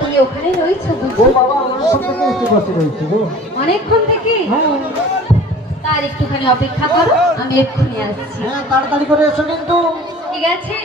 তুমি ওখানে রয়েছো? অনেকক্ষণ থেকে? তার একটুখানি অপেক্ষা করো, আমি এক্ষুনি আসছি। হ্যাঁ, তাড়াতাড়ি করে এসো কিন্তু। ঠিক আছে।